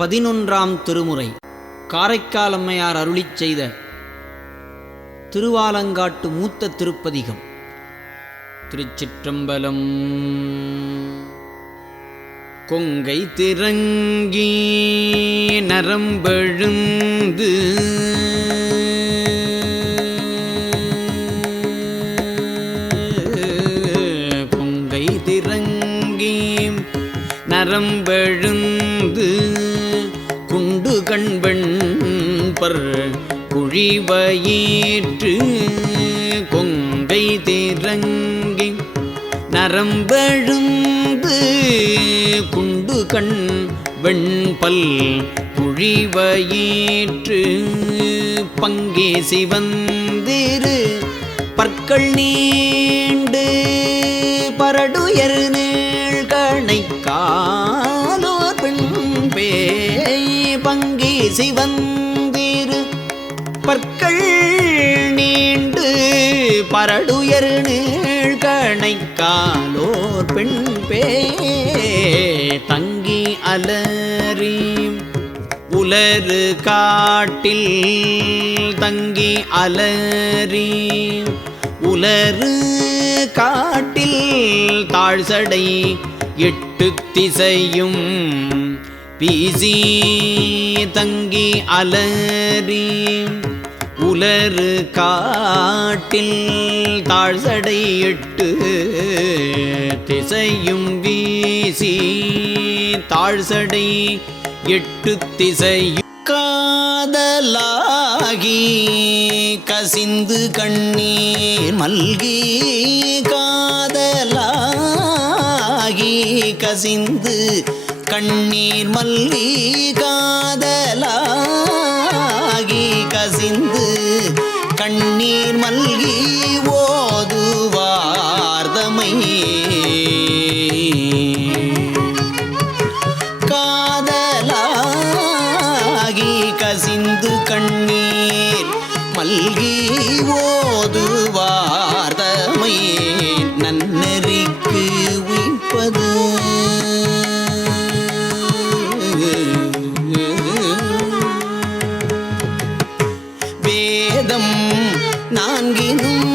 11ஆம் திருமுறை காரைக்கால் அம்மையார் அருளிச் செய்த திருவாலங்காட்டு மூத்த திருப்பதிகம். திருச்சிற்றம்பலம். கொங்கை திரங்கி நரம்பெழுந்து கொங்கை திரங்கி நரம்பெழுந்து குண்டு கண்பெண் பர் குழிவயிற்று கொங்கை திரங்கி நரம்பெழுந்து குண்டு கண் வெண்பல் குழிவயிற்று பங்கே சிவந்திரு பற்கள் நீண்டு பரடுயர் நீழ்கணை காலோர் பெண் பேய் பங்கே சிவந்திரு பற்கள் நீண்டு பரடுயர் நீழ்கணை காலோர் பெண் பேய் தங்கி அலறி உலரு காட்டில் தங்கி அலறி உலரு காட்டில் தாழ்சடை எட்டு திசையும் பீசி தங்கி அலறி உலரு காட்டில் தாழ்சடை எட்டு திசையும் வீசி தாழ்சடை எட்டு திசையும் காதலாகி கசிந்து கண்ணீர் மல்கி காதலாகி கசிந்து கண்ணீர் மல்கி காதலாகி கசிந்து கண்ணீர் மல்கி ஓதுவார்தமை காதலாகி கசிந்து கண்ணீர் மல்கி ஓதுவார்தமை நன்னெறிக்கு உய்ப்பது வேதம் நான்கினும்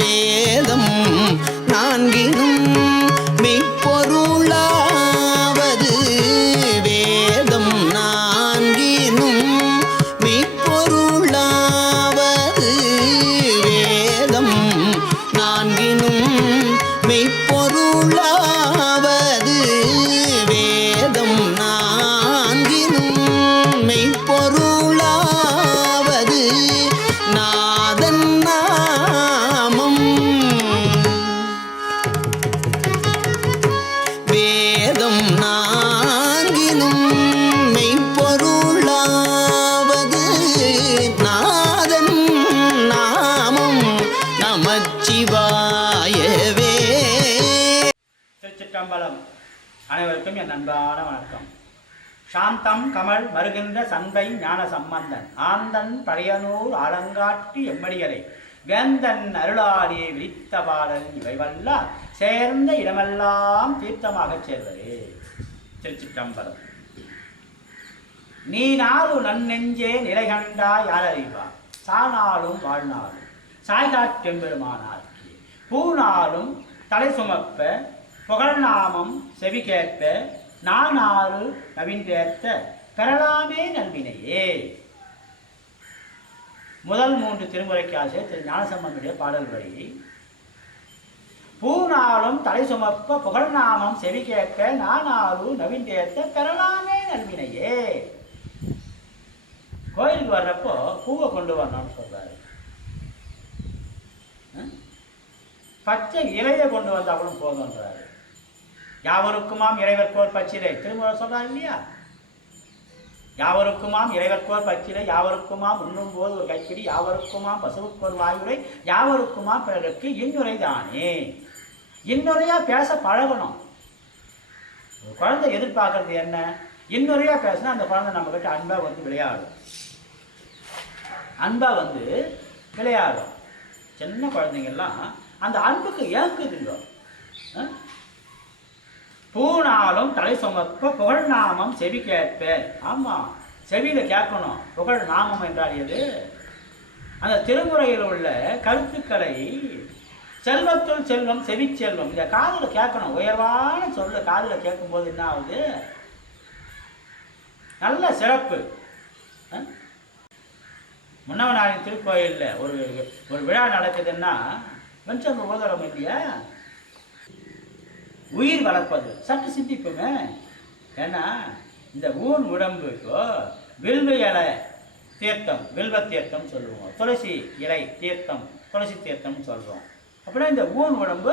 வேதம் நான்கினும் மெய்ப்பொருளாவது வேதம் நான்கினும் மெய்ப்பொருளாவது வேதம் நான்கினும் மெய்ப்பொருளாவது வேதம் நான்கினும் மெய்ப்பொருளாவது நாதன் நாமம் வேதம் நான்கினும் மெய்ப்பொருளாவது நாதன் நாமம் நமச்சிவாயவே. திருச்சிற்றம்பலம். அனைவருக்கும் என் அன்பான வணக்கம். சாந்தம் கமல் மருகின்ற சண்பை ஞான சம்பந்தன் ஆந்தன் பழையனூர் ஆலங்காட்டு எம்மடிகளை வேந்தன் அருளாலே விழித்த பாடல் இவைவல்ல சேர்ந்த இடமெல்லாம் தீர்த்தமாகச் சேர்வரே. திருச்சிற்றம்பலம். நீ நாளு நன்னெஞ்சே நிலை கண்டா யாரறிவார் சானாலும் வாழ்நாளும் சாய்காற்றெம்பெருமானார்க்கு பூநாளும் தலை சுமப்ப புகழ்நாமம் செவி கேட்ப நானாறு நவீன்றேத்த பெறலாமே நல்வினையே. முதல் 3 திருமுறைக்கு ஆசிரியர் திரு ஞானசம்பந்தனுடைய பாடல் வழி. பூநாளும் தலை சுமப்ப புகழ்நாமம் செவி கேட்க நானாறு நவீன்றேத்த பெறலாமே நல்வினையே. கோயிலுக்கு வர்றப்போ பூவை கொண்டு வரணும்னு சொல்றாரு. பச்சை இலையை கொண்டு வந்தாலும் போதுன்றாரு. யாவருக்குமாம் இறைவர்கோர் பச்சிலை திருமுறை சொல்றாரு இல்லையா? யாவருக்குமாம் இறைவர்கோர் பச்சிலை யாவருக்குமாம் உண்ணும் போது ஒரு கைப்பிடி யாவருக்குமாம் பசுவுக்கோர் வாயுரை யாவருக்குமாம் பிறருக்கு இன்னுரை தானே. இன்னுரையா பேச பழகணும். ஒரு குழந்தை எதிர்பார்க்கறது என்ன? இன்னுரையா பேசினா அந்த குழந்தை நம்ம கிட்ட அன்பா வந்து விளையாடும். அன்பா வந்து விளையாடும். சின்ன குழந்தைங்கள்லாம் அந்த அன்புக்கு ஏங்குதுங்க. பூனாலும் தலை சுமப்ப புகழ் நாமம் செவி கேட்பேன். ஆமாம், செவியில் கேட்கணும். புகழ் நாமம் என்றால் எது? அந்த திருமுறையில் உள்ள கருத்துக்களை செல்வத்துள் செல்வம் செவி செல்வம் இந்த காதில் கேட்கணும். உயர்வான சொல்ல காதில் கேட்கும்போது என்ன ஆகுது? நல்ல சிறப்பு. முன்னவனாரின் திருக்கோயிலில் ஒரு விழா நடக்குதுன்னா வெஞ்சம் உதரம் இல்லையா? உயிர் வளர்ப்பது சற்று சிந்திப்புமே. ஏன்னா இந்த ஊன் உடம்புக்கோ வில்வ இலை தீர்த்தம், வில்வ தீர்த்தம் சொல்லுவோம், துளசி இலை தீர்த்தம், துளசி தீர்த்தம்னு சொல்கிறோம். அப்படின்னா இந்த ஊன் உடம்பு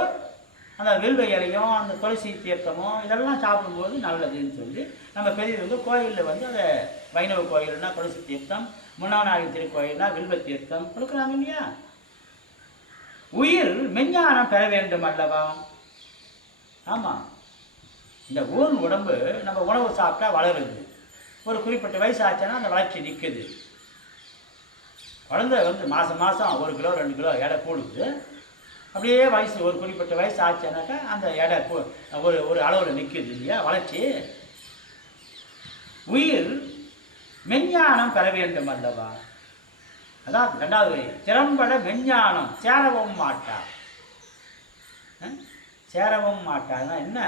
அந்த வில்வ இலையும் அந்த துளசி தீர்த்தமும் இதெல்லாம் சாப்பிடும்போது நல்லதுன்னு சொல்லி நம்ம பெரியவங்க கோயிலில் வந்து அதை வைணவ கோயில்னா துளசி தீர்த்தம், முன்னவனாரின் திருக்கோயில்னா வில்வ தீர்த்தம் கொடுக்குறாங்க இல்லையா? உயிர் மெஞ்ஞானம் பெற வேண்டும் அல்லவா? ஆமாம், இந்த ஊன் உடம்பு நம்ம உணவு சாப்பிட்டா வளருது. ஒரு குறிப்பிட்ட வயசு ஆச்சுன்னா அந்த வளர்ச்சி நிற்குது. குழந்தை வந்து மாதம் 1 கிலோ 2 கிலோ எடை கூடுது. அப்படியே வயசு ஒரு குறிப்பிட்ட வயசு ஆச்சுனாக்கா அந்த எடை ஒரு அளவில் நிற்குது இல்லையா வளர்ச்சி. உயிர் மெஞ்ஞானம் பெற வேண்டும் அல்லவா? அதான் 2வது வரி. திறம்பட மெஞ்ஞானம் சேரவும் மாட்டா. சேரவும் மாட்டான்னா என்ன?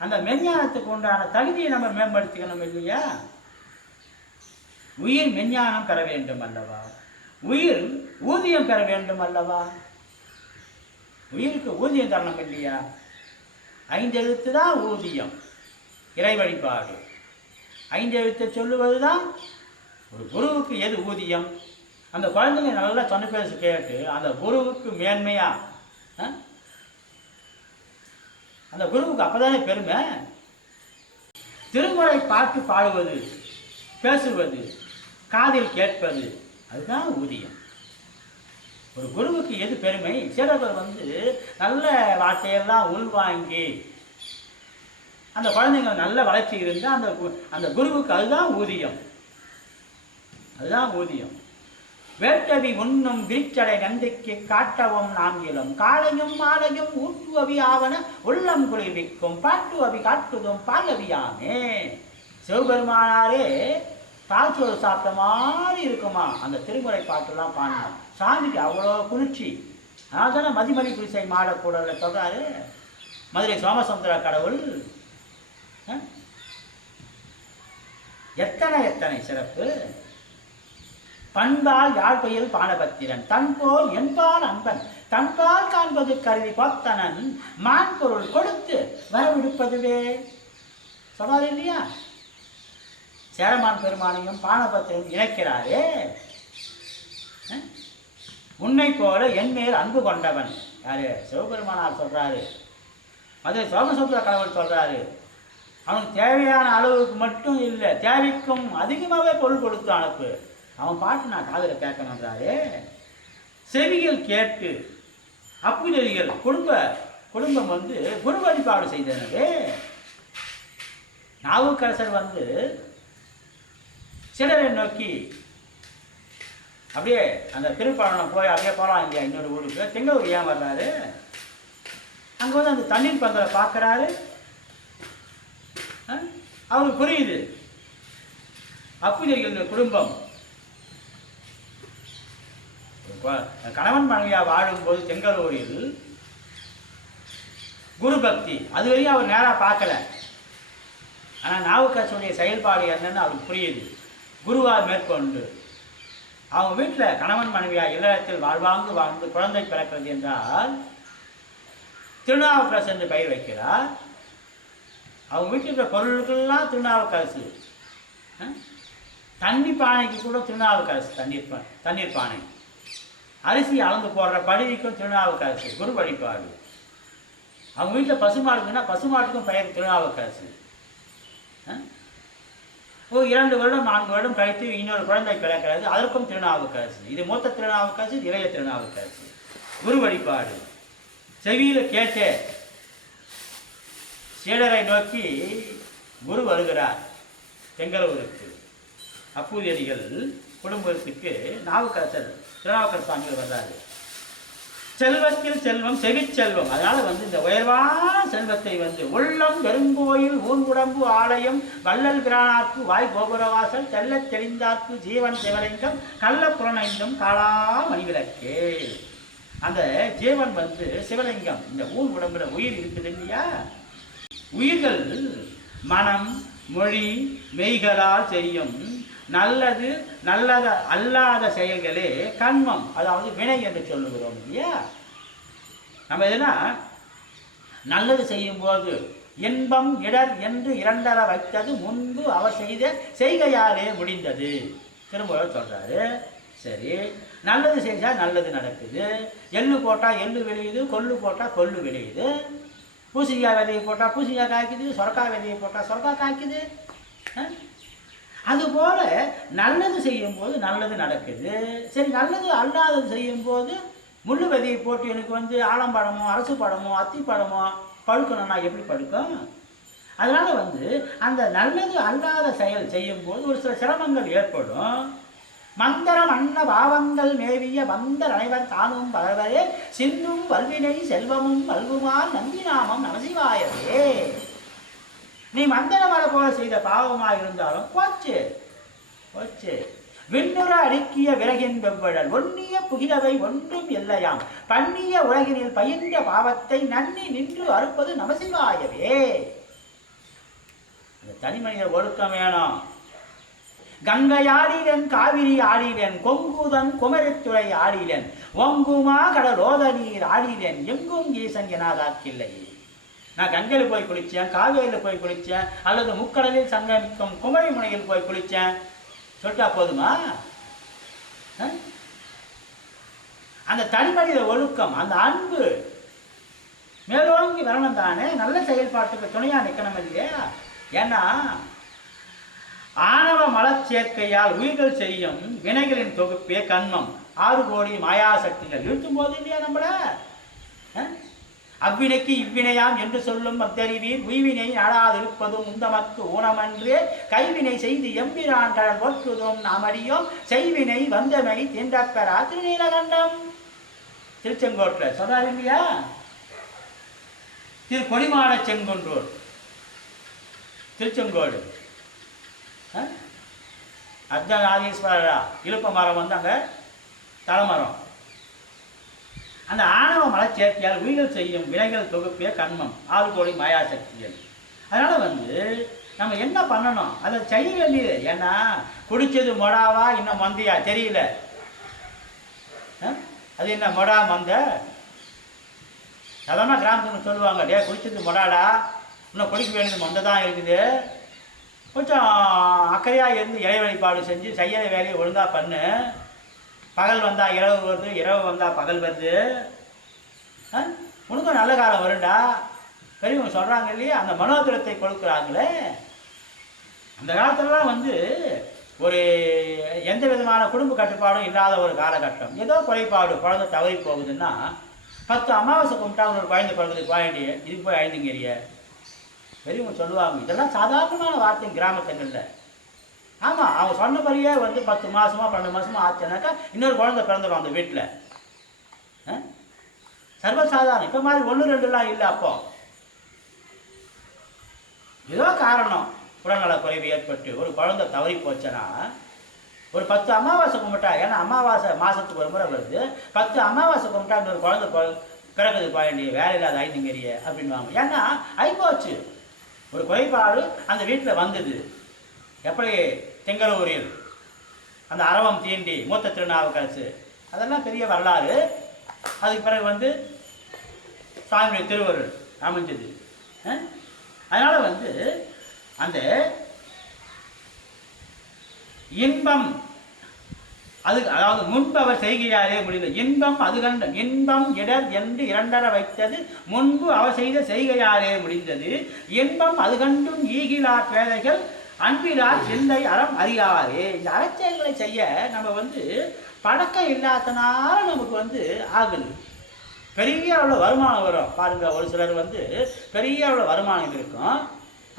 அந்த மெஞ்ஞானத்துக்கு உண்டான தகுதியை நம்ம மேம்படுத்திக்கணும் இல்லையா? உயிர் மெஞ்ஞானம் பெற வேண்டும் அல்லவா? உயிர் ஊதியம் பெற வேண்டும் அல்லவா? உயிருக்கு ஊதியம் தரணும் இல்லையா? 5 எழுத்து தான் ஊதியம், இறை வழிபாடு. 5 எழுத்தை சொல்லுவது தான் ஒரு குருவுக்கு எது ஊதியம்? அந்த குழந்தைங்க நல்லா சொன்ன பேச கேட்டு அந்த குருவுக்கு மேன்மையா, அந்த குருவுக்கு அப்பதானே பெருமை. திருமுறை பாட்டு பாடுவது, பேசுவது, காதில் கேட்பது, அதுதான் ஊதியம். ஒரு குருவுக்கு எது பெருமை? சிலவர் வந்து நல்ல வார்த்தையெல்லாம் உள்வாங்கி அந்த குழந்தைங்க நல்ல வளர்ச்சி இருந்தால் அந்த குருவுக்கு அதுதான் ஊதியம், அதுதான் ஊதியம். வேட்டவி உண்ணும் விரிச்சடை நந்திக்கு காட்டவும் நாங்கிலும் காலையும் மாலையும் ஊட்டுவவி ஆவன உள்ளம் குளிர்விக்கும் பாட்டுவவி காட்டுதும் பாலவியாமே. சிவபெருமானாரே பால் சோறு சாப்பிட்ட மாதிரி இருக்குமா அந்த திருமுறை பாட்டெல்லாம் பாடணும். சாமிக்கு அவ்வளோ குளிர்ச்சி. அதனால தானே மதிமணி குளிசை மாடக்கூடல சொல்கிறாரு மதுரை சோமசுந்தர கடவுள். எத்தனை எத்தனை சிறப்பு. பண்பால் யாழ்பையில் பானபத்திரன் தன்போல் என்பால் அன்பன் தன்பால் காண்பது கருதி பத்தனன் மான் பொருள் கொடுத்து வரவிடுப்பதுவே சொன்னார் இல்லையா? சேரமான் பெருமானையும் பானபத்திரம் இணைக்கிறாரே. உன்னை போல என் மேல் அன்பு கொண்டவன் யாரு? சிவபெருமானார் சொல்றாரு. மதுரை சோமசுந்தர கடவுள் சொல்றாரு. அவனுக்கு தேவையான அளவுக்கு மட்டும் இல்லை, தேவைக்கும் அதிகமாகவே பொருள் கொடுத்து அனுப்பு. அவன் பாட்டு நான் காதில் கேட்கணுன்றாரு. செவிகள் கேட்டு அப்புதறிகள் குடும்பம் வந்து குரு வழிபாடு செய்தனவே. நாவுக்கரசர் வந்து சிலரை நோக்கி அப்படியே அந்த திருப்பழனம் போய் அப்படியே போகலாம் இல்லையா இன்னொரு ஊருக்கு. தெங்கூர் ஏன் வர்றாரு? அங்கே வந்து அந்த தண்ணீர் பந்தலை பார்க்குறாரு. அவருக்கு புரியுது அப்புதறிகள் குடும்பம் கணவன் மனைவியா வாழும்போது தெங்கலூரில் குரு பக்தி அதுவரையும் அவர் நேராக பார்க்கல. ஆனால் நாவுக்கரசருடைய செயல்பாடு என்னன்னு அவருக்கு புரியுது. குருவாக மேற்கொண்டு அவங்க வீட்டில் கணவன் மனைவியா இல்லறத்தில் வாழ்ந்து குழந்தை பிறக்கிறது என்றால் திருநாவுக்கரசு என்று பெயர் வைக்கிறார். அவங்க வீட்டில் இருக்கிற பொருளுக்கெல்லாம் திருநாவுக்கரசு. தண்ணி பானைக்கு கூட திருநாவுக்கரசு. தண்ணீர் பானை அரிசி அளந்து போடுற படுவிக்கும் திருநாவுக்கரசு. குரு வழிபாடு. அவங்க வீட்டில் பசுமாடுக்குன்னா பசுமாட்டுக்கும் பெயர் திருநாவுக்கரசு. ஒரு 2 வருடம் 4 வருடம் கழித்து இன்னொரு குழந்தை பிறக்கிறது, அதற்கும் திருநாவுக்கரசு. இது மூத்த திருநாவுக்கரசு, இளைய திருநாவுக்கரசு. குரு வழிபாடு. செவியில் கேட்டே சீடரை நோக்கி குரு வருகிறார் தெங்கலூருக்கு. அப்பூதியடிகள் குடும்பத்துக்கு திருநாவுக்கரசர் சுவாமிகள் வர்றாரு. செல்வத்தில் செல்வம் செவிச்செல்வம். அதனால இந்த உயர்வான செல்வத்தை உள்ளம் பெருங்கோயில் ஊன்குடம்பு ஆலயம் வள்ளல் பிரானார்க்கு வாய் கோபுரவாசல் தெல்லத் தெளிந்தார்க்கு ஜீவன் சிவலிங்கம் கள்ள புலனைந்தும் காளா மணிவிளக்கே. அந்த ஜீவன் சிவலிங்கம். இந்த ஊன் உடம்புல உயிர் இருக்குது இல்லையா, உயிர்கள் மனம் மொழி மெய்களால் செய்யும் நல்லது நல்லது அல்லாத செயல்களே கண்மம், அதாவது வினை என்று சொல்லுகிறோம் இல்லையா. நம்ம எதுனா நல்லது செய்யும் போது இன்பம் இடர் என்று இரண்டர வைத்தது முன்பு அவர் செய்த செய்கையாலே முடிந்தது. திரும்ப சொல்றாரு. சரி, நல்லது செஞ்சால் நல்லது நடக்குது. எள்ளு போட்டால் எள்ளு விளையுது, கொள்ளு போட்டால் கொள்ளு விளையுது. பூசணிக்காய் விதையை போட்டால் பூசணிக்காய் காய்க்குது, சொரக்காய் விதையை போட்டால் சொரக்காய் காய்க்குது. அதுபோல நல்லது செய்யும்போது நல்லது நடக்குது. சரி, நல்லது அல்லாதது செய்யும்போது முள்ளு விதையை போட்டு எனக்கு ஆலம்பழமோ அரசு பழமோ அத்தி பழமோ பழுக்கணும்னா எப்படி பழுக்கும்? அதனால அந்த நல்லது அல்லாத செயல் செய்யும்போது ஒரு சில சிரமங்கள் ஏற்படும். மந்தரம் அன்ன பாவங்கள் மேவிய வந்தர் அனைவர் தானும் பலவரே சிந்தும் வல்வினை செல்வமும் வல்குமா நந்திநாமம் நமசிவாயவே. நீ மந்தர மலை போல செய்த பாவமாக இருந்தாலும் போச்சு போச்சு. விண்ணுற அடுக்கிய விறகின் வெவ்வழல் ஒன்னிய புகிலவை ஒன்றும் இல்லையாம் பண்ணிய உலகினில் பயின்ற பாவத்தை நன்னி நின்று அறுப்பது நமசிவாயவே. தனி மனித ஒழுக்கம் வேணும். கங்கை ஆடிலன் காவிரி ஆடிலன் கொங்குதன் குமரித்துறை ஆடிலன் ஒங்குமா கடலோத நீர் ஆடிலன் எங்கும் ஈசன் எனாதாக்கில்லை. நான் கங்கையில் போய் குளித்தேன், காவேரியில் போய் குளித்தேன், அல்லது முக்கடலில் சங்கமிக்கும் குமரி முனையில் போய் குளித்தேன் சொல்லிட்டா போதுமா? அந்த தனிமனித ஒழுக்கம், அந்த அன்பு மேலோங்கி வரணும் தானே. நல்ல செயல்பாட்டுக்கு துணையாக நிற்கணும் இல்லையா? ஏன்னா ஆணவ மலச்சேர்க்கையால் உயிர்கள் செய்யும் வினைகளின் தொகுப்பே கண்மம். 6 கோடி மாயாசக்திகள் இழுத்தும் போது இல்லையா நம்மள. அவ்வினைக்கு இவ்வினையாம் என்று சொல்லும் அத்தறிவீர் உய்வினை நாடாதிருப்பதும் உந்தமக்கு ஊனமன்றே கைவினை செய்து எம்பிரான் கடல் போற்றுதும் நாம் அறியோம் செய்வினை வந்தமை தின்றப்பெறா திருநீலகண்டம். திருச்செங்கோட்டில் சொல்றாரு இல்லையா. திரு கொடிமான செங்குன்றூர் திருச்செங்கோடு அர்த்தநாதீஸ்வரரா இழுப்ப மரம் அங்கே தலைமரம். அந்த ஆணவ மலச்சேர்க்கையால் உயிர்கள் செய்யும் வினைகள் தொகுப்பே கண்மம் 6 கோடி மாயாசக்திகள். அதனால் நம்ம என்ன பண்ணணும், அதை செய்ய வேண்டியது. ஏன்னா குடித்தது மொடாவா இன்னும் மந்தையா தெரியல. அது என்ன மொடா மந்த சாதாரண கிராமத்துக்கு சொல்லுவாங்க, டே குடித்தது மொடாடா, இன்னும் குடிக்க வேண்டியது மொந்தை தான் இருக்குது. கொஞ்சம் அக்கறையாக இருந்து இறை வழிபாடு செஞ்சு செய்கிற வேலையை ஒழுங்காக பண்ணு. பகல் வந்தால் இரவு வருது, இரவு வந்தால் பகல் வருது. உனக்கும் நல்ல காலம் வருண்டா. பெரியவங்க சொல்கிறாங்க இல்லையா, அந்த மனோதிரத்தை கொடுக்குறாங்களே. அந்த காலத்துலலாம் ஒரு எந்த விதமான குடும்ப கட்டுப்பாடும் இல்லாத ஒரு காலகட்டம். ஏதோ குறைபாடு, குழந்தை தவறி போகுதுன்னா 10 அமாவாசை கும்பிட்டா ஒரு குழந்தை பிறகுதுக்கு வாங்கிய இதுக்கு போய் அழுதுங்கிறிய பெரியவங்க சொல்லுவாங்க. இதெல்லாம் சாதாரணமான வார்த்தை கிராமத்துங்களில். ஆமாம், அவங்க சொன்னபடியே 10 மாதமோ 12 மாதமோ ஆச்சுனாக்கா இன்னொரு குழந்தை பிறந்துடும் அந்த வீட்டில். சர்வசாதாரணம். இப்போ மாதிரி 1 2லாம் இல்லை. அப்போ ஏதோ காரணம் உடல்நல குறைவு ஏற்பட்டு ஒரு குழந்தை தவறி போச்சுன்னா ஒரு 10 அமாவாசை கும்பிட்டா, ஏன்னா அமாவாசை மாதத்துக்கு ஒரு முறை வருது, 10 அமாவாசை கும்பிட்டா இன்னொரு குழந்தை பிறகுது பாயண்டிய வேலை இல்லாத ஐந்துங்கரிய அப்படின்வாங்க. ஏன்னா ஐப்போச்சு, ஒரு குறைபாடு அந்த வீட்டில் வந்தது. எப்படி திங்களூரில் அந்த அரவம் தீண்டி மூத்த திருநாவுக்கரசு, அதெல்லாம் பெரிய வரலாறு. அதுக்கு பிறகு சுவாமியுடைய திருவருள் அமைஞ்சது. அதனால் அந்த இன்பம் அது, அதாவது முன்பு அவர் செய்கையாலே முடிந்தது. இன்பம் அது கண்ட இன்பம் இடர் என்று இரண்டர வைத்தது முன்பு அவர் செய்த செய்கையாலே முடிந்தது. இன்பம் அது கண்டும் ஈகிலார் பேதைகள் அன்பிலார் சிந்தை அறம் அறியாரே. இந்த அறச்செயல்களை செய்ய நம்ம பழக்கம் இல்லாதனால நமக்கு ஆகுது. பெரிய அளவில் வருமானம் வரும் பாருங்க. ஒரு சிலர் பெரிய அளவில் வருமானம் இருக்கும்,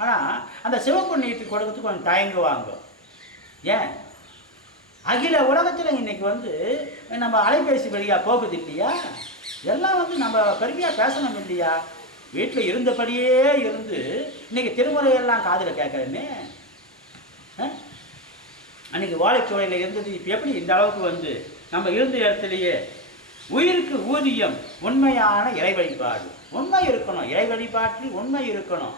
ஆனால் அந்த சிவப்புண்ணியத்துக்கு கொடுக்கறதுக்கு கொஞ்சம் தயங்குவாங்க. ஏன்? அகில உலகத்தில் இன்னைக்கு வந்து நம்ம அலைபேசி வழியாக போகுது இல்லையா, எல்லாம் வந்து நம்ம பெருமையாக பேசணும் இல்லையா. வீட்டில் இருந்தபடியே இருந்து இன்னைக்கு திருமுறையெல்லாம் காதில் கேட்குறேன்னு. அன்னைக்கு வாழைச்சோலையில் இருந்தது இப்போ எப்படி இந்த அளவுக்கு வந்து நம்ம இருந்த இடத்துலையே உயிருக்கு ஊதியம் உண்மையான இறை வழிபாடு, உண்மை இருக்கணும், இறை வழிபாட்டில் உண்மை இருக்கணும்.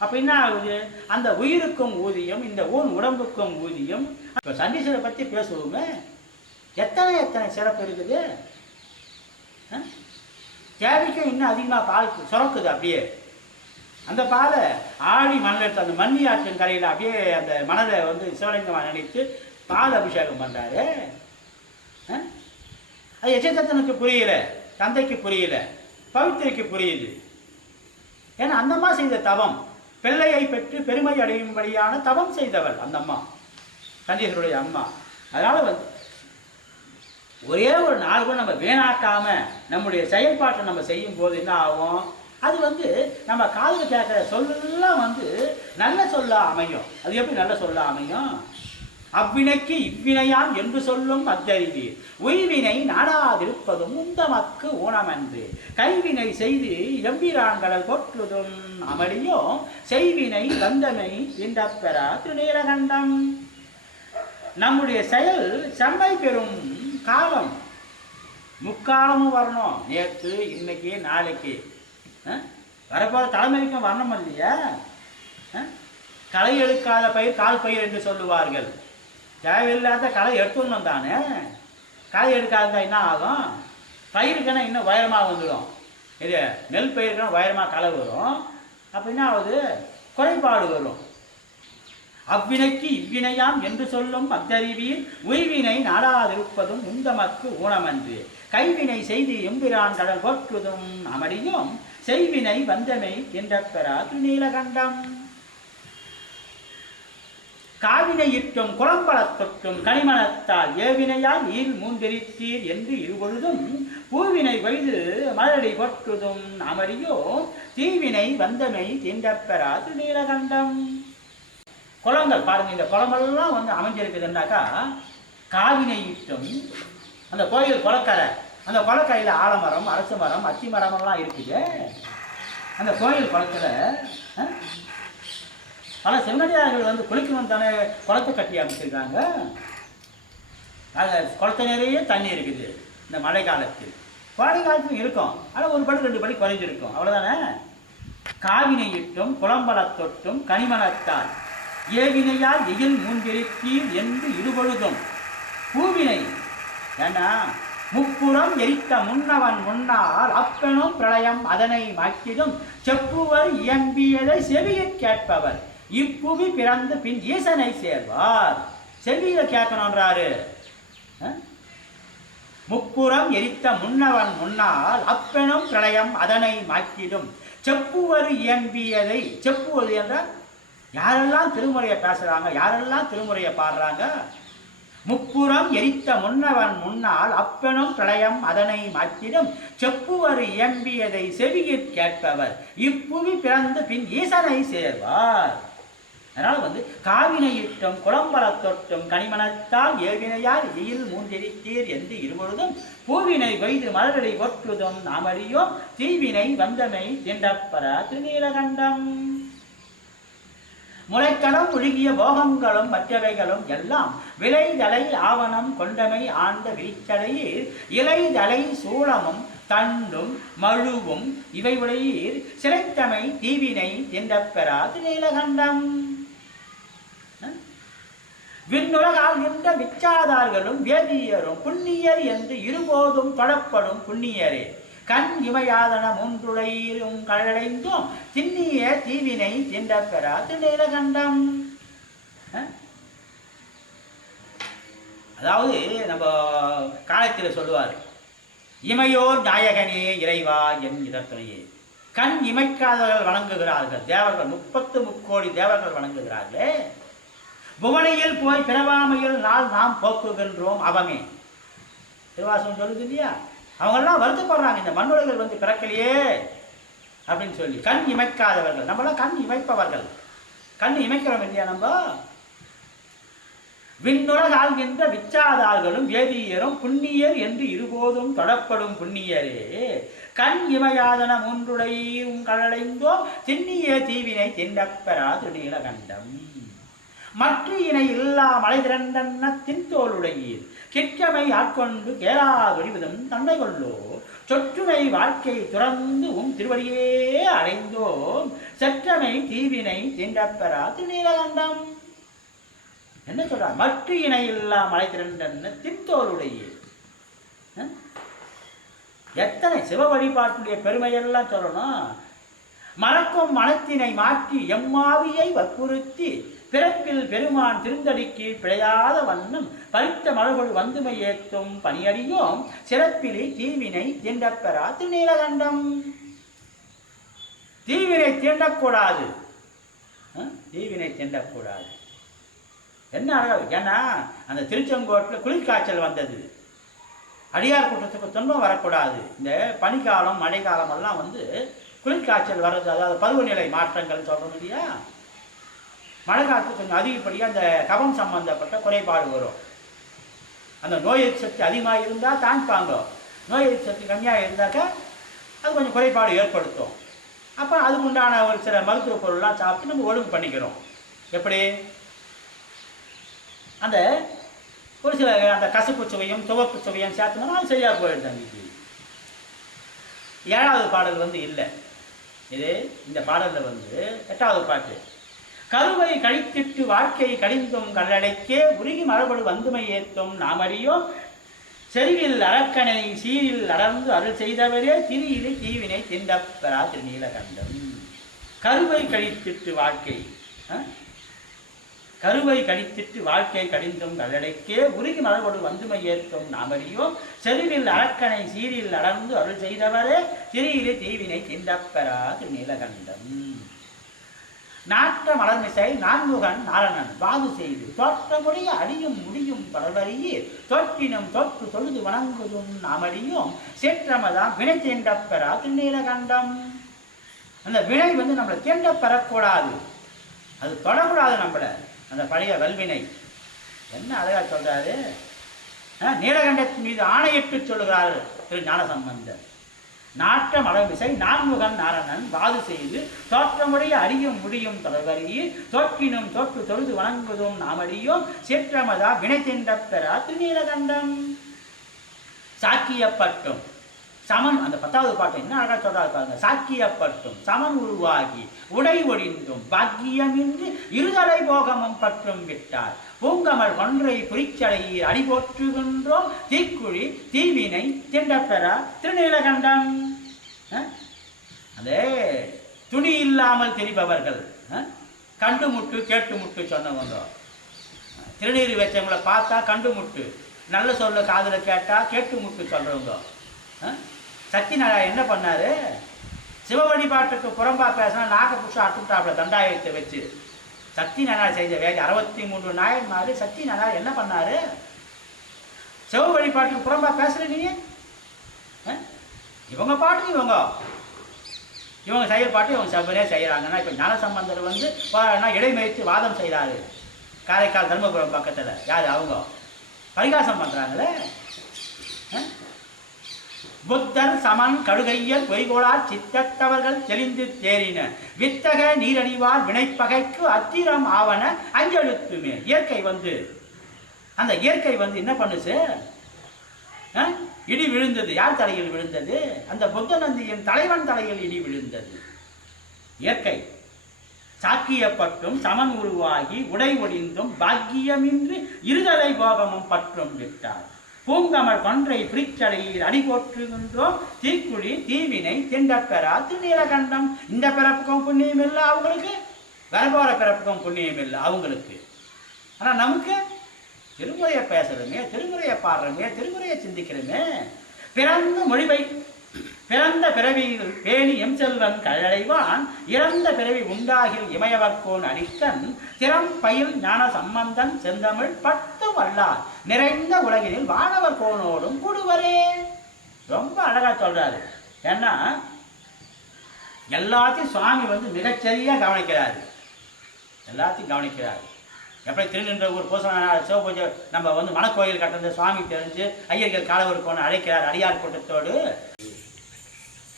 அப்போ என்ன ஆகுது, அந்த உயிருக்கும் ஊதியம், இந்த உடம்புக்கும் ஊதியம். இப்போ சண்டீஸ்வரை பற்றி பேசுவோமே, எத்தனை எத்தனை சிறப்பு இருக்குது. தேவைக்கும் இன்னும் அதிகமாக பால் சுரக்குது. அப்படியே அந்த பாலை ஆடி மணல் எடுத்து அந்த மண்ணி ஆற்றின் கரையில் அப்படியே அந்த மணலை வந்து சிவலிங்கமாக நினைத்து பால் அபிஷேகம் பண்ணுறாரு. அது எச்சத்தனுக்கு புரியல, தந்தைக்கு புரியல, பவித்திரைக்கு புரியுது. ஏன்னா அந்த அம்மா செய்த தவம், பிள்ளையை பெற்று பெருமை அடையும்படியான தவம் செய்தவள் அந்த அம்மா, சண்டீஸ்வருடைய அம்மா. அதனால வந்து ஒரே ஒரு நாள் கூட நம்ம வீணாக்காம நம்முடைய செயல்பாட்டை நம்ம செய்யும் போது என்ன ஆகும், அது வந்து நம்ம காதில் கேட்குற சொல்லெல்லாம் வந்து நல்ல சொல்ல அமையும். அது எப்படி நல்ல சொல்ல அமையும்? அவ்வினைக்கு இவ்வினையாம் என்று சொல்லும் அத்தறிவு உய்வினை நாடாதிருப்பதும் உந்தமக்கு ஊனமன்று கைவினை செய்து எம்பிரான்கடல் போற்றுதும் அமளியோ செய்வினை வந்தமை இன்றப்பெறா திருநீலகண்டம். நம்முடைய செயல் செம்மை பெறும் காலம் முக்காலமும் வரணும். நேற்று, இன்னைக்கு, நாளைக்கு வரப்போகிற தலைமுறைக்கும் வரணும் இல்லையா. களை எடுக்காத பயிர் கால் பயிர் என்று சொல்லுவார்கள். தேவையில்லாத களை எடுத்துடணும் தானே. களை எடுக்காத என்ன ஆகும், பயிருக்குன்னா இன்னும் உயரமாக வந்துடும். இது நெல் பயிருக்குன்னா உயரமாக களை வரும். அப்போ என்ன ஆகுது, குறைபாடு வரும். அவ்வினைக்கு இவ்வினையாம் என்று சொல்லும் அத்தறிவீர் உய்வினை நாடாதிருப்பதும் உந்தமக்கு ஊனமன்று கைவினை செய்து எம்பிரான் கடல் போற்றுதும் அமடியும் செய்வினை வந்தமை என்றப்பெறா திருநீலகண்டம். காவினை இட்டும் குளம்பலத் தொட்டும் கனிமணத்தால் ஏவினையால் நீர் மூன்றெரித்தீர் என்று இருபொழுதும் பூவினை கொய்து மலரடி போற்றுதும் அமடியோ தீவினை வந்தமை என்றப்பெறா திருநீலகண்டம். குளங்கள் பாருங்க, இந்த குளமெல்லாம் வந்து அமைஞ்சிருக்குதுன்னாக்கா காவினை இட்டும் அந்த கோயில் குளக்கரை, அந்த குளக்கரையில் ஆலமரம், அரசு மரம், அத்தி மரமெல்லாம் இருக்குது. அந்த கோயில் குளத்தில் பல செம்மடியார்கள் வந்து குளிக்கணும் தானே குளத்தை கட்டி அமைச்சிருக்காங்க. அது குளத்து நிறைய தண்ணி இருக்குது. இந்த மழை காலத்தில், கோடை காலத்தும் இருக்கும், ஆனால் ஒரு படி 2 படி குறைஞ்சிருக்கும், அவ்வளோதானே. காவினை இட்டும் குளம்பலத் தொட்டும் கனிமணத்தால் ஏவினையால் எயில் மூன்றெரித்தீர் என்று இருபொழுதும் பூவினை ஏண்டா முப்புறம் எரித்த முன்னவன் முன்னால் அப்பெனும் பிரளயம் அதனை மாற்றிடும் செப்புவர் இயம்பியதை செவியற் கேட்பவர் இப்புவி பிறந்து பின் ஈசனை சேர்வார். செவியில கேட்கணுன்றாரு. முப்புறம் எரித்த முன்னவன் முன்னால் அப்பெனும் பிரளயம் அதனை மாற்றிடும் செப்புவர் இயம்பியதை. செப்புவது என்றால் யாரெல்லாம் திருமுறையை பேசுறாங்க, யாரெல்லாம் திருமுறையை பாடுறாங்க. முப்புறம் எரித்த முன்னவன் முன்னால் அப்பெனும் பிரளயம் அதனை மாற்றிடும் செப்புவர் இயம்பியதை செவியிற் கேட்பவர் இப்புவி பிறந்து பின் ஈசனை சேர்வார். அதனால வந்து காவினை இட்டும் குளம்பலத் தொட்டும் கனிமணத்தால் ஏவினையால் எயில் மூன்றெரித்தீர் என்று இருபொழுதும் பூவினை கொய்து மலரடி போற்றுதும் நாமறியோ தீவினை வந்தமை என்றப்பெறா திருநீலகண்டம். முளைக்கடம் ஒழுகிய போகங்களும் மற்றவைகளும் எல்லாம் விளைதலை ஆவணம் கொண்டமை ஆண்ட விரிச்சடையீர் இலைதலை சூளமும் தண்டும் மழுவும் இவை உடையீர் சிலைத்தமை தீவினை என்றப்பெறா திருநீலகண்டம். விண்ணுலகால் என்ற விச்சாதார்களும் வேதியரும் புண்ணியர் என்று இருபோதும் தொடப்படும் புண்ணியரே கண் இமையாதன மூன்றுடையும் கழடைந்தும் திண்ணிய தீவினை என்றப்பெறா திருநீலகண்டம். அதாவது நம்ம காலத்தில் சொல்லுவார், இமையோர் நாயகனே இறைவா என் இதற்குனையே. கண் இமைக்காதவர்கள் வணங்குகிறார்கள் தேவர்கள், 33 கோடி தேவர்கள் வணங்குகிறார்களே. புவனையில் போய் பிறவாமையில் நாள் நாம் போக்குகின்றோம் அவமே. திருவாசகம் சொல்லுது இல்லையா, அவங்கெல்லாம் வருத்தப்படுறாங்க, இந்த மண்ணுலகில் வந்து பிறக்கலையே அப்படின்னு சொல்லி. கண் இமைக்காதவர்கள், நம்மளாம் கண் இமைப்பவர்கள். கண் இமைக்கிறோம் இல்லையா நம்ம. விண்ணுலக ஆள்கின்ற விச்சாதார்களும் வேதியரும் புண்ணியர் என்று இருபோதும் தொடப்படும் புண்ணியரே கண் இமையாதன மூன்றுடையும் கடலைந்தோம் திண்ணிய தீவினை திண்டப்பெறா திருநீலகண்டம் மற்ற இணை இல்லா மலை திரண்டன்ன தின்தோளுடையீர் கிட்கமை ஆட்கொண்டு கேளாதொழிவதும் தன்மை கொள்ளோ சொற்றுமை வாழ்க்கை துறந்து திருவடியே அடைந்தோம் செற்றமை தீவினை திண்டப்பெறா திருநீலகண்டம். என்ன சொல்றார்? மற்ற இணை இல்லா மலை திரண்டன்ன தின்தோளுடையீர். எத்தனை சிவ வழிபாட்டுடைய பெருமையெல்லாம் சொல்லணும். மறக்கும் மனத்தினை மாற்றி எம்மாவியை வற்புறுத்தி பிறப்பில் பெருமான் திருந்தடிக்கு பிழையாத வண்ணம் பறித்த மலர்கள் வந்துமை ஏற்றும் பணியடியோம் சிறப்பிலே தீவினை தீண்டப்பெறா திருநீலகண்டம். தீவினை தீண்டக்கூடாது, தீவினை தீண்டக்கூடாது. என்ன அழகா! ஏன்னா அந்த திருச்செங்கோட்டில் குளிர்காய்ச்சல் வந்தது. அடியார் கூட்டத்துக்கு துன்பம் வரக்கூடாது. இந்த பனிக்காலம் மழைக்காலம் எல்லாம் குளிர்காய்ச்சல் வர்றது, அதாவது பருவநிலை மாற்றங்கள் சொல்கிறோம் இல்லையா. மழை காலத்துக்கு கொஞ்சம் அதிகப்படியாக அந்த கபம் சம்பந்தப்பட்ட குறைபாடு வரும். அந்த நோய் எதிர்ப்பு சக்தி அதிகமாக இருந்தால் தாங்கிப்பாங்க, நோய் எதிர்ப்பு சக்தி கம்மியாக இருந்தாக்கா அது கொஞ்சம் குறைபாடு ஏற்படுத்தும். அப்போ அதுக்கு உண்டான ஒரு சில மருத்துவ பொருள்லாம் சாப்பிட்டு நம்ம ஒழுங்கு பண்ணிக்கிறோம். எப்படி? அந்த ஒரு சில அந்த கசப்பு சுவையும் துவப்பு சுவையும் சேர்த்தோம்னா அது சரியாக போயிடுது. அன்றைக்கி 7வது பாடல் இல்லை இது. இந்த பாடலில் 8வது பாட்டு கருவை கழித்திட்டு வாழ்க்கை கழிந்தும் கடலடைக்கே உருகி மரபடு வந்துமை ஏற்றும் நாமடியோம் செறிவில் அரக்கனை சீரில் அடர்ந்து அருள் செய்தவரே திரியிலே தீவினை திண்டப்பெறா திருநீலகண்டம். கருவை கழித்திட்டு வாழ்க்கை, கருவை கழித்திட்டு வாழ்க்கை கடிந்தும் கடலடைக்கே உருகி மரபடு வந்துமை ஏற்றும் நாமடியோம் செறிவில் அரக்கனை சீரில் அடர்ந்து அருள் செய்தவரே திரியிலே தீவினை திண்டப்பெறா திருநீலகண்டம். நாட்ட மலர்மிசை நான்முகன் நாரணன் வாது செய்து தோற்றமுடைய அடியும் முடியும் பரவரியே தோற்றினும் தொற்று தொழுது வணங்குதும் நாமடியும் சேற்றமதான் வினை தீண்டப்பெறா திருநீலகண்டம். அந்த வினை நம்மளை தீண்டப்பெறக்கூடாது, அது தொடக்கூடாது நம்மளை, அந்த பழைய வல்வினை. என்ன அழகா சொல்றாரு! நீலகண்டத்தின் மீது ஆணையிட்டு சொல்லுகிறார் திரு ஞானசம்பந்தர். நாட்ட மலர்மிசை நான்முகன் நாரணன் வாது செய்து தோற்றமுடைய அடியும் முடியும் தொடர்வரியில் தோற்றினும் தொற்று தொழுது வணங்குதும் நாமடியும் சேற்றமதா வினை திண்டப்பெறா திருநீலகண்டம். சாக்கியப்பட்டும் சமன், அந்த 10வது பாட்டு என்ன அழகா சொல்றாரு பாருங்க. சாக்கியப்பட்டும் சமன் உருவாகி உடை ஒழிந்தும் பாக்கியமின்றி இருதலை போகமும் பற்றும் விட்டார் பூங்கமல் ஒன்றை புரிச்சடையீர் அடி போற்றுகின்றோம் தீக்குழி தீவினை திண்டப்பெறா திருநீலகண்டம். அதே துணி இல்லாமல் திரிபவர்கள், கண்டு முட்டு கேட்டு முட்டு சொன்னவங்க, திருநீர் வச்சவங்களை பார்த்தா கண்டு முட்டு, நல்ல சொல்ல காதில் கேட்டால் கேட்டு முட்டு சொல்கிறவங்க. சத்தியநாராயணன் என்ன பண்ணாரு? சிவ வழிபாட்டுக்கு புறம்பா பேசினா நாக புஷா அட்டுட்டாப்புல தண்டாயத்தை வச்சு சத்தியநாராயணன் செய்த வேலை 63 நாயன்மாரு. சத்தியநாராயணன் என்ன பண்ணாரு? சிவ வழிபாட்டுக்கு புறம்பா பேசுற நீ, இவங்க பாட்டு இவங்க செய்கிற பாட்டு இவங்க செவ்வனே செய்கிறாங்கன்னா. இப்போ ஞானசம்பந்தர் இடைமறித்து வாதம் செய்கிறாரு காரைக்கால் தர்மபுரம் பக்கத்தில். யார் அவங்க? பரிகாசம் பண்ணுறாங்களே. புத்தர் சமன் கடுகையர் பொய்கோளார் சித்தத்தவர்கள் தெளிந்து தேறின வித்தக நீரணிவார் வினைப்பகைக்கு அத்திரம் ஆவன அஞ்செழுத்துமே. இயற்கை அந்த இயற்கை என்ன பண்ணுச்சு? இடி விழுந்தது. யார் தலையில் விழுந்தது? அந்த புத்தநந்தியின் தலைவன் தலையில் இடி விழுந்தது. இயற்கை சாக்கியப்பட்டும் சமன் உருவாகி உடை ஒடிந்தும் பாக்கியமின்றி இருதலை போகமும் பற்றும் விட்டார் பூங்கமல் கொன்றை பிரிச்சடையில் அடி போற்றுகின்றோம் தீக்குழி தீவினை திண்டப்பெறா திருநீலகண்டம். இந்த பிறப்புக்கும் புண்ணியம் இல்லை அவங்களுக்கு, வரபோற பிறப்புக்கும் புண்ணியம் இல்லை அவங்களுக்கு. ஆனால் நமக்கு திருமுறையை பேசுறோமே, திருமுறையை பாடுறோமே, திருமுறையை சிந்திக்கிறோமே. பிறந்த பிறவியில் பேணி எம் செல்வன் கழடைவான் இறந்த பிறவி உண்டாகில் இமயவர்கோன் அடிக்கன் திறம் பயில் ஞான சம்பந்தன் செந்தமிழ் 10 வல்லார் நிறைந்த உலகினில் வானவர் கோனோடும் கூடுவரே. ரொம்ப அழகா சொல்றாரு. ஏன்னா எல்லாத்தையும் சுவாமி மிகச்சரியா கவனிக்கிறாரு, எல்லாத்தையும் கவனிக்கிறாரு. எப்படி திருநின்ற ஊர் பூசண சிவபூஜை நம்ம வந்து மணக்கோயில் கட்டுறது சுவாமி தெரிஞ்சு ஐயர்கள் காலவருக்கோன்னு அழைக்கிறார் அடியார் கூட்டத்தோடு.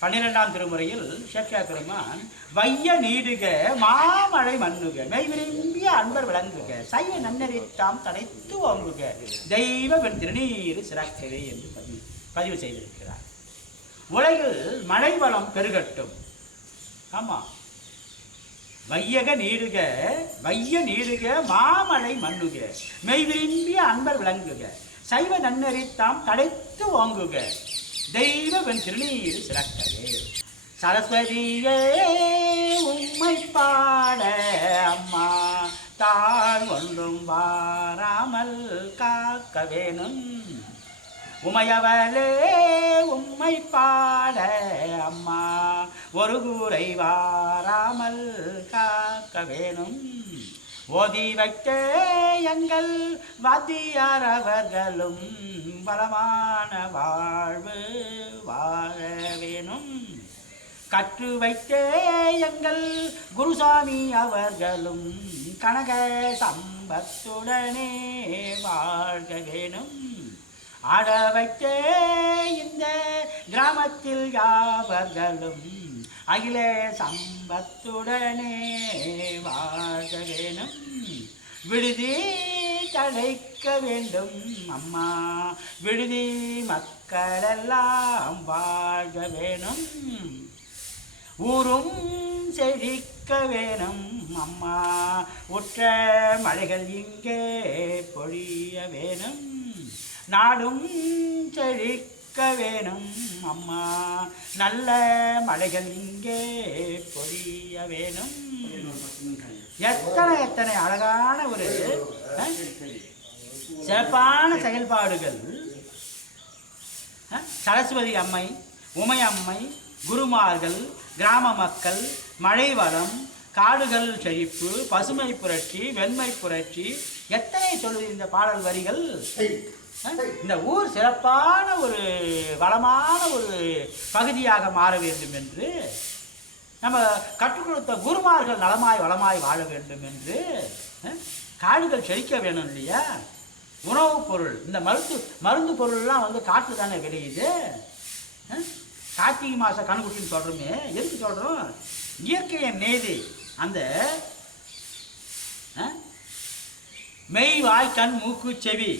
12ஆம் திருமுறையில் சேக்கிழா பெருமான் வைய நீடுக மாமழை மண்ணுக மெய் விரும்பிய அன்பர் விளங்குக சைவ நன்னறித்தாம் தடைத்து ஓங்குக தெய்வ வெண் திருநீர் சிறக்கவே என்று பதிவு செய்திருக்கிறார். உலகில் மழை வளம் பெருகட்டும். ஆமாம், வைய நீடுக மாமழை மண்ணுக மெய் விரும்பிய அன்பர் விளங்குக சைவ நன்னறித்தாம் தடைத்து ஓங்குக தெய்வ வெண் திருநீர் சிறக்கவே. சரஸ்வதியே உம்மை பாட அம்மா தாழ் ஒன்றும் வாராமல் காக்க வேணும். உமையவளே உம்மை பாட அம்மா ஒரு கூரை வாராமல் காக்க வேணும். ஓதி வைக்க எங்கள் வாத்தியார் அவர்களும் பலமான வாழ்வு வாழ வேணும். கற்று வைக்க எங்கள் குருசாமி அவர்களும் கனக சம்பத்துடனே வாழ்க வேணும். ஆட வைக்க இந்த கிராமத்தில் யாவர்களும் அகில சம்பத்துடனே வாழ்க வேணும். விடுதி தழைக்க வேண்டும் அம்மா விடுதி மக்களெல்லாம் வாழ்க வேணும். ஊரும் செழிக்க வேணும் அம்மா உற்ற மழைகள் இங்கே பொழிய வேணும். நாடும் செழிக்க வேணும் அம்மா நல்ல மழைகள் இங்கே பொழிய வேணும். எத்தனை அழகான ஒரு சிறப்பான செயல்பாடுகள். சரஸ்வதி அம்மை, உமை அம்மை, குருமார்கள், கிராம மக்கள், மழை வளம், காடுகள் செழிப்பு, பசுமை புரட்சி, வெண்மை புரட்சி, எத்தனை சொல்லுது இந்த பாடல் வரிகள். இந்த ஊர் சிறப்பான ஒரு வளமான ஒரு பகுதியாக மாற வேண்டும் என்று, நம்ம கற்றுக் கொடுத்த குருமார்கள் நலமாய் வளமாய் வாழ வேண்டும் என்று, காடுகள் செழிக்க வேணும் இல்லையா. உணவுப் பொருள், இந்த மருந்து பொருள்லாம் வந்து காற்று தானே விளையுது. கார்த்திகை மாத கணுக்குட்டின்னு சொல்கிறோமே, எதுக்கு சொல்கிறோம்? இயற்கையின் நேதி அந்த மெய் வாய் கண் மூக்கு செவி,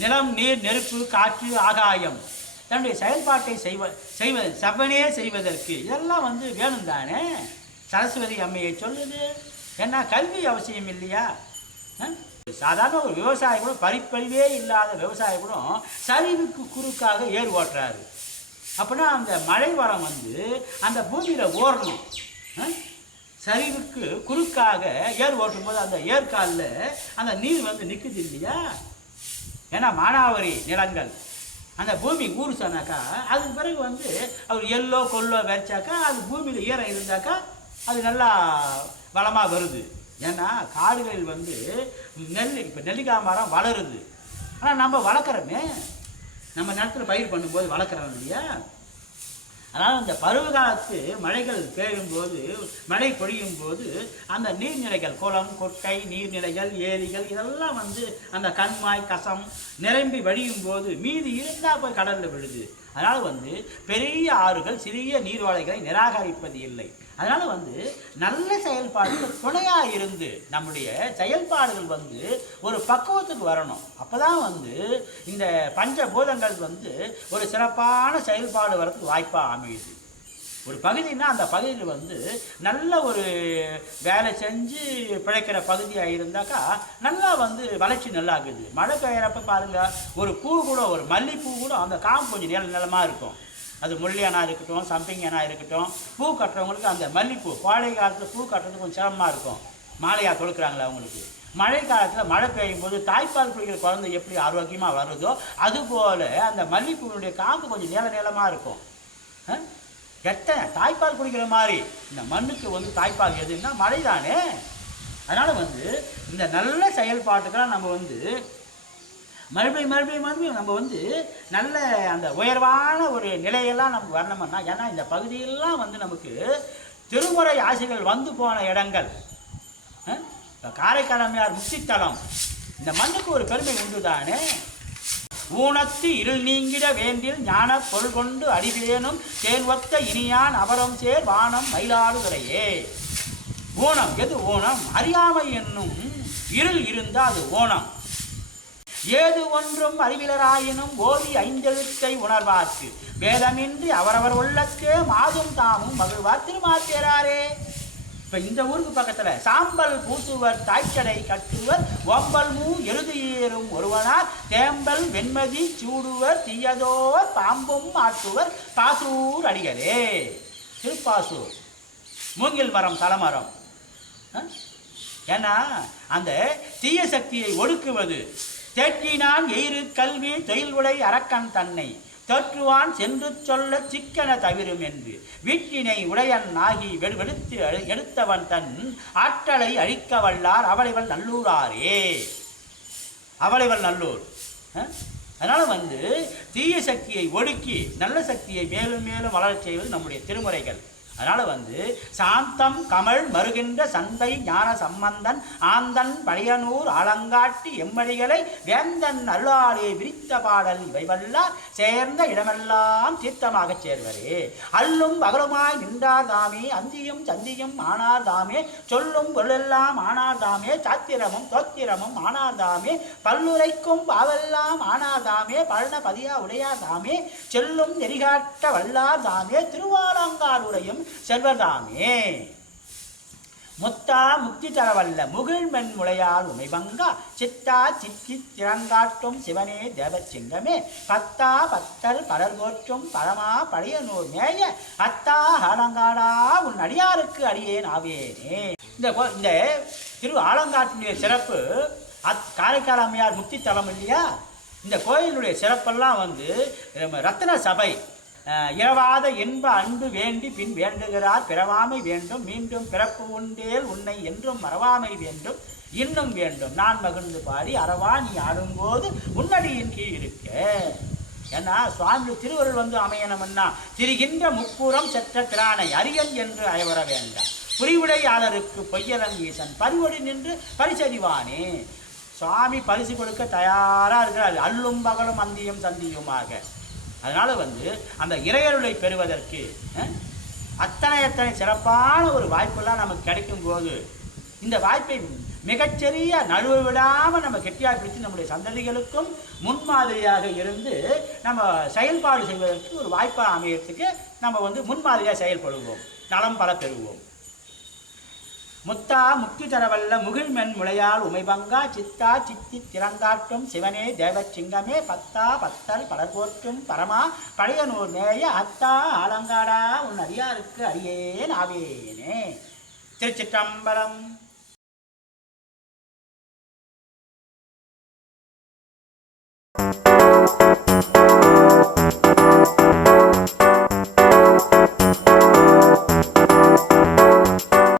நிலம் நீர் நெருப்பு காற்று ஆகாயம் தன்னுடைய செயல்பாட்டை செவ்வனே செய்வதற்கு இதெல்லாம் வந்து வேணும் தானே. சரஸ்வதி அம்மையை சொல்லுது. என்ன கல்வி அவசியம் இல்லையா? சாதாரண ஒரு விவசாயி கூட பறிப்பறிவே இல்லாத விவசாயி கூட சரிவுக்கு குறுக்காக ஏர் ஓட்டுறாரு. அப்படின்னா அந்த மழை வளம் வந்து அந்த பூமியில் ஓடணும். சரிவுக்கு குறுக்காக ஏர் ஓட்டும் போது அந்த ஏற்காலில் அந்த நீர் வந்து நிற்குது இல்லையா. ஏன்னா மானாவாரி நிலங்கள் அந்த பூமி ஊர் சொன்னாக்கா அதுக்கு பிறகு வந்து அவர் எள்ளோ கொல்லோ விரைச்சாக்கா அது பூமியில் ஈரம் இருந்தாக்கா அது நல்லா வளமாக வருது. ஏன்னா காடுகளில் வந்து இப்போ நெல்லிக்காய் மரம் வளருது. ஆனால் நம்ம வளர்க்குறோமே, நம்ம நிலத்தில் பயிர் பண்ணும்போது வளர்க்குறோம் இல்லையா. அதனால் அந்த பருவ காலத்து மழைகள் பெய்யும்போது, மழை பொழியும் போது அந்த நீர்நிலைகள், குளம் கொட்டை நீர்நிலைகள் ஏரிகள் இதெல்லாம் வந்து அந்த கண்மாய் கசம் நிரம்பி வழியும் போது மீதி இருந்தால் போய் கடலில் விழுது. அதனால் வந்து பெரிய ஆறுகள் சிறிய நீர்வாழைகளை நிராகரிப்பது இல்லை. அதனால் வந்து நல்ல செயல்பாடுகள் துணையாக இருந்து நம்முடைய செயல்பாடுகள் வந்து ஒரு பக்குவத்துக்கு வரணும். அப்போ தான் வந்து இந்த பஞ்சபூதங்கள் வந்து ஒரு சிறப்பான செயல்பாடு வரதுக்கு வாய்ப்பாக அமையுது. ஒரு பகுதினா அந்த பகுதியில் வந்து நல்ல ஒரு வேலை செஞ்சு பிழைக்கிற பகுதியாக இருந்தாக்கா நல்லா வந்து வளர்ச்சி நல்லாகுது. மழை பெய்யறப்ப பாருங்கள், ஒரு பூ கூட, ஒரு மல்லிப்பூ கூட அந்த காம்பு கொஞ்சம் நிலமாக இருக்கும். அது முள்ளியானா இருக்கட்டும், சம்பிங்கனா இருக்கட்டும், பூ கட்டுறவங்களுக்கு அந்த மல்லிப்பூ கோடை காலத்தில் பூ கட்டுறது கொஞ்சம் சிரமமாக இருக்கும். மாலையாக கொடுக்குறாங்களே அவங்களுக்கு. மழை காலத்தில் மழை பெய்யும் போது தாய்ப்பால் குடிக்கிற குழந்தை எப்படி ஆரோக்கியமாக வருதோ அதுபோல் அந்த மல்லிப்பூனுடைய காம்பு கொஞ்சம் நீளமாக இருக்கும். எத்தனை தாய்ப்பால் குடிக்கிற மாதிரி இந்த மண்ணுக்கு வந்து தாய்ப்பால் எதுன்னா மழை தானே. அதனால் வந்து இந்த நல்ல செயல்பாட்டுக்கெல்லாம் நம்ம வந்து மறுபடியும் நம்ம வந்து நல்ல அந்த உயர்வான ஒரு நிலையெல்லாம் நமக்கு வரணும்னா, ஏன்னா இந்த பகுதியெல்லாம் வந்து நமக்கு திருமுறை ஆசைகள் வந்து போன இடங்கள். இப்போ காரைக்கால் அம்மையார் முக்தித்தலம் இந்த மண்ணுக்கு ஒரு பெருமை உண்டு தானே. ஊனத்து இருள் நீங்கிட வேண்டில் ஞான பொருள் கொண்டு அடிவேனும் தேன்வத்த இனியான் அபரம் சேர் வானம் மயிலாடுதுறையே. ஊனம் எது ஊனம்? அறியாமை என்னும் இருள் இருந்தால் அது ஊனம். ஏது ஒன்றும் அறிவிலராயினும் ஓதி ஐந்தெழுத்தை உணர்வார்க்கு வேதமின்றி அவரவர் உள்ளத்தே மாதும் தாமும் மகிழ்வார் திருமாத்தேராரே. இப்போ இந்த ஊருக்கு பக்கத்தில் சாம்பல் பூசுவர் தாய்ச்சடை கட்டுவர் ஒம்பல் மூ எழுது ஏறும் ஒருவனார் தேம்பல் வெண்மதி சூடுவர் தீயதோர் பாம்பும் ஆட்டுவர் பாசூர் அடிகளே. திருப்பாசூர் மூங்கில் மரம் தலைமரம். ஏன்னா அந்த தீய சக்தியை ஒடுக்குவது. தேற்றினான் எயிறு கல்வி தொழில் உடை அரக்கன் தன்னை தோற்றுவான் சென்று சொல்ல சிக்கன தவிரும் என்று வீட்டினை உடையன் ஆகி வெடுத்து எடுத்தவன் தன் ஆற்றலை அழிக்க வல்லார் அவளைவள் நல்லூராரே. அவளைவள் நல்லூர். அதனால் தீய சக்தியை ஒடுக்கி நல்ல சக்தியை மேலும் மேலும் வளரச் செய்வது நம்முடைய திருமுறைகள். அதனால் சாந்தம் கமல் மறுகின்ற சந்தை ஞான சம்பந்தன் ஆந்தன் பழையனூர் ஆலங்காட்டி எம்மடிகளை வேந்தன் அருளாலே விரித்த பாடல் இவைவெல்லாம் சேர்ந்த இடமெல்லாம் தீர்த்தமாகச் சேர்வரே. அல்லும் பகலுமாய் நின்றார் தாமே அந்தியும் சந்தியும் ஆனார் தாமே சொல்லும் பொருளெல்லாம் ஆனார் தாமே சாத்திரமும் தோத்திரமும் ஆனார் தாமே பல்லுரைக்கும் பாவெல்லாம் ஆனார் தாமே பழன பதியா உடையார் தாமே செல்லும் நெறிகாட்ட வல்லார் தாமே திருவாலங்காடுரையும் செல்வதாமே. முத்தா முக்தி தரவல்ல முகிழ் மென்முளையால் உமைபங்கா சித்தா சித்தி திறங்காட்டும் சிவனே தேவச்சிங்கமே பத்தா பத்தர் பலர் போற்றும் பரமா பழையனூர் மேய அத்தா ஆலங்காடா உன் அடியாருக்கு அடியேன் ஆவேனே. இந்த திரு ஆலங்காட்டினுடைய சிறப்பு காரைக்கால் அம்மையார் முக்தி தலம் இல்லையா. இந்த கோயிலுடைய சிறப்பெல்லாம் ரத்தின சபை இரவாத இன்ப அன்பு வேண்டி பின் வேண்டுகிறார் பிறவாமை வேண்டும் மீண்டும் பிறப்பு உண்டேல் உன்னை என்றும் மறவாமை வேண்டும் இன்னும் வேண்டும் நான் மகிழ்ந்து பாடி அறவா நீ ஆடும்போது உன்னடியின் கீழ் இருக்க. ஏன்னா சுவாமி திருவருள் அமையணும்னா திரிகின்ற முப்புறம் செற்ற திரானை அரியன் என்று அயவர வேண்டாம் புரிவுடையாளருக்கு பொய்யலன் ஈசன் பரிவொடி நின்று பரிசறிவானே. சுவாமி பரிசு கொடுக்க தயாராக இருக்கிறார் அல்லும் பகலும் அந்தியும் சந்தியுமாக. அதனால் அந்த இறையருளை பெறுவதற்கு அத்தனை சிறப்பான ஒரு வாய்ப்பெல்லாம் நமக்கு கிடைக்கும் போது இந்த வாய்ப்பை மிகச்சிறிய நழுவ விடாமல் நம்ம கெட்டியாக பிடித்து நம்முடைய சந்ததிகளுக்கும் முன்மாதிரியாக இருந்து நம்ம செயல்பாடு செய்வதற்கு ஒரு வாய்ப்பாக அமையறதுக்கு நம்ம முன்மாதிரியாக செயல்படுவோம் நலம் பல பெறுவோம். முத்தா முக்தி தரவல்ல முகிழ் மென் முளையால் உமைபங்கா சித்தா சித்தி திறங்காட்டும் சிவனே தேவச்சிங்கமே பத்தா பத்தல் பலர் போற்றும் பரமா பழையனூர் மேய அத்தா ஆலங்காடா உன் அடியாருக்கு அடியேன் ஆவேனே. திருச்சிற்றம்பலம்.